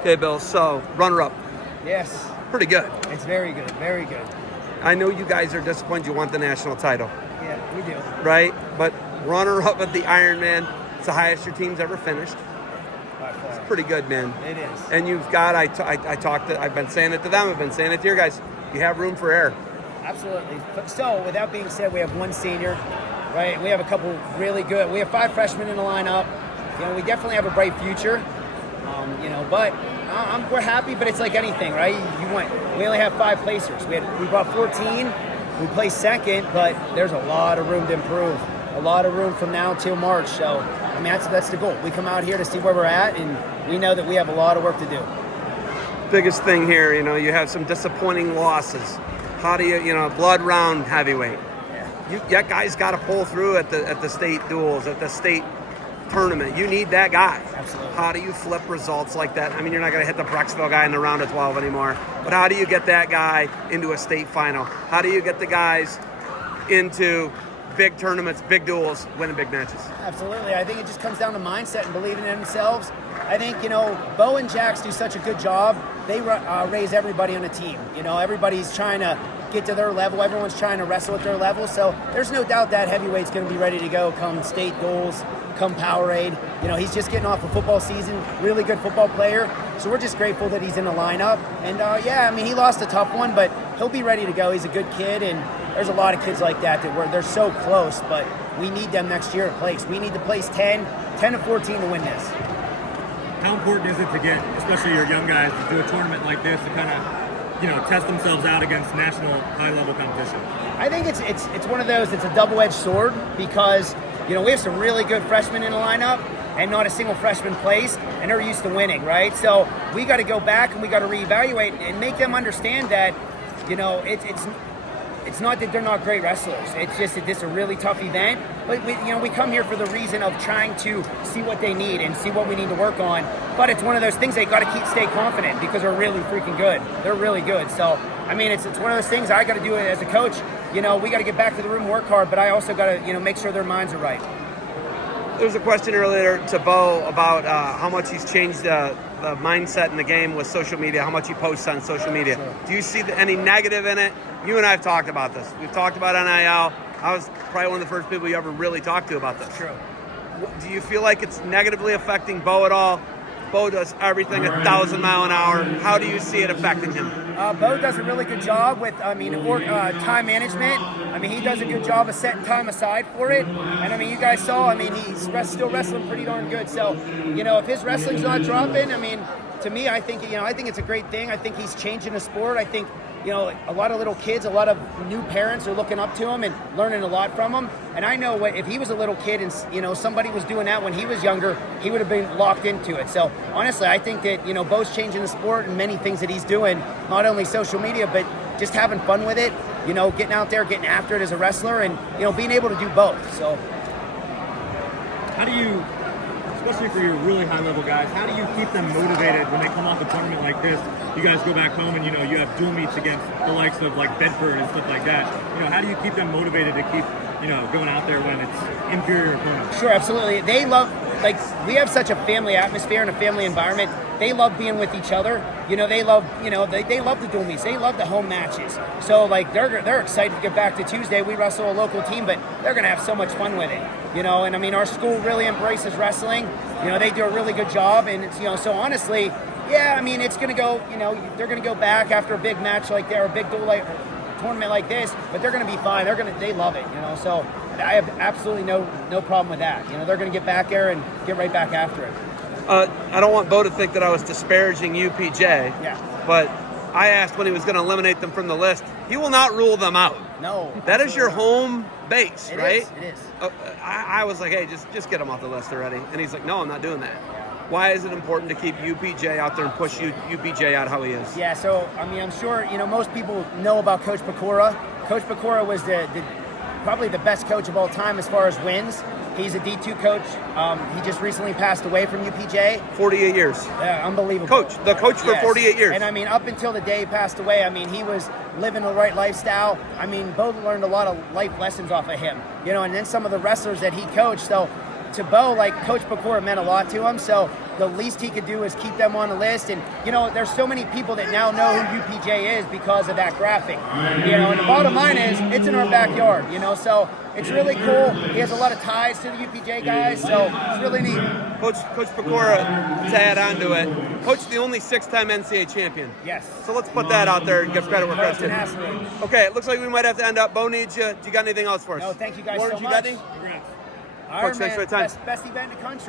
Okay, Bill, so runner-up. Yes. Pretty good. It's very good, very good. I know you guys are disappointed you want the national title. Yeah, we do. Right? But runner-up at the Ironman, it's the highest your team's ever finished. By far. It's pretty good, man. It is. And you've got, I've been saying it to them, I've been saying it to your guys, you have room for error. Absolutely. So, with that being said, we have one senior, right? We have a couple really good. We have 5 freshmen in the lineup. We definitely have a bright future. But we're happy. But it's like anything, right? We only have 5 placers. We brought 14. We placed second, but there's a lot of room to improve. A lot of room from now till March. So, that's the goal. We come out here to see where we're at, and we know that we have a lot of work to do. Biggest thing here, you have some disappointing losses. How do you, blood round heavyweight? Yeah. Guys got to pull through at the state duels, at the state tournament. You need that guy. Absolutely. How do you flip results like that? You're not going to hit the Brecksville guy in the round of 12 anymore. But how do you get that guy into a state final? How do you get the guys into big tournaments, big duels, winning big matches? Absolutely. I think it just comes down to mindset and believing in themselves. I think, Bo and Jax do such a good job. They raise everybody on the team. Everybody's trying to get to their level. Everyone's trying to wrestle at their level. So there's no doubt that heavyweight's going to be ready to go come state duels, come Powerade. He's just getting off a football season, really good football player. So we're just grateful that he's in the lineup. And he lost a tough one, but he'll be ready to go. He's a good kid, and there's a lot of kids like that they're so close, but we need them next year to place. We need to place 10 to 14 to win this. How important is it to get, especially your young guys, to do a tournament like this to kind of, test themselves out against national high-level competition? I think it's one of those. It's a double-edged sword because we have some really good freshmen in the lineup, and not a single freshman placed, and they're used to winning, right? So we got to go back and we got to reevaluate and make them understand that it's not that they're not great wrestlers. It's just that this is a really tough event. But we come here for the reason of trying to see what they need and see what we need to work on. But it's one of those things they got to stay confident because they're really freaking good. They're really good. So it's one of those things I got to do it as a coach. We got to get back to the room, work hard. But I also got to make sure their minds are right. There was a question earlier to Bo about how much he's changed the mindset in the game with social media, how much he posts on social media. Sure. Do you see any negative in it? You and I have talked about this. We've talked about NIL. I was probably one of the first people you ever really talked to about this. True. Do you feel like it's negatively affecting Bo at all? Bo does everything 1,000 miles an hour. How do you see it affecting him? Bo does a really good job with, time management. He does a good job of setting time aside for it. And you guys saw, he's still wrestling pretty darn good. So, if his wrestling's not dropping, to me, I think it's a great thing. I think he's changing the sport. I think, a lot of little kids, a lot of new parents are looking up to him and learning a lot from him. And I know if he was a little kid and, somebody was doing that when he was younger, he would have been locked into it. So honestly, I think that, Bo's changing the sport and many things that he's doing, not only social media, but just having fun with it, getting out there, getting after it as a wrestler and, being able to do both. So how do you, especially for your really high-level guys, how do you keep them motivated when they come off a tournament like this? You guys go back home and, you have dual meets against the likes of, Bedford and stuff like that. How do you keep them motivated to keep, going out there when it's inferior opponents? Sure, absolutely. They love, we have such a family atmosphere and a family environment. They love being with each other. They love, they love the dual meets. They love the home matches. So, they're excited to get back to Tuesday. We wrestle a local team, but they're going to have so much fun with it. And our school really embraces wrestling. They do a really good job. And it's, so honestly, yeah, it's going to go, they're going to go back after a big match like that or a big dual tournament like this, but they're going to be fine. They love it, So I have absolutely no problem with that. They're going to get back there and get right back after it. I don't want Bo to think that I was disparaging UPJ. Yeah. But I asked when he was going to eliminate them from the list. He will not rule them out. No. That is your home base, right? It is. I was like, hey, just get them off the list already. And he's like, no, I'm not doing that. Why is it important to keep UPJ out there and push UPJ out how he is? Yeah, so, I'm sure, most people know about Coach Pecora. Coach Pecora was probably the best coach of all time as far as wins. He's a D2 coach. He just recently passed away from UPJ. 48 years. Unbelievable. The coach for Yes. 48 years. And up until the day he passed away, he was living the right lifestyle. Bo learned a lot of life lessons off of him. And then some of the wrestlers that he coached. So to Bo, Coach Pecora meant a lot to him. So the least he could do is keep them on the list. And, you know, there's so many people that now know who UPJ is because of that graphic. You know, and the bottom line is, it's in our backyard, you know, so it's really cool. He has a lot of ties to the UPJ guys, so it's really neat. Coach Pecora, to add on to it, Coach the only 6-time NCAA champion. Yes. So let's put that out there and give credit where credit's due. Absolutely. Okay, it looks like we might have to end up. Bo needs you. Do you got anything else for us? No, thank you guys Lawrence, so you much. got any? Congrats. Coach, thanks for the time. Best event in the country.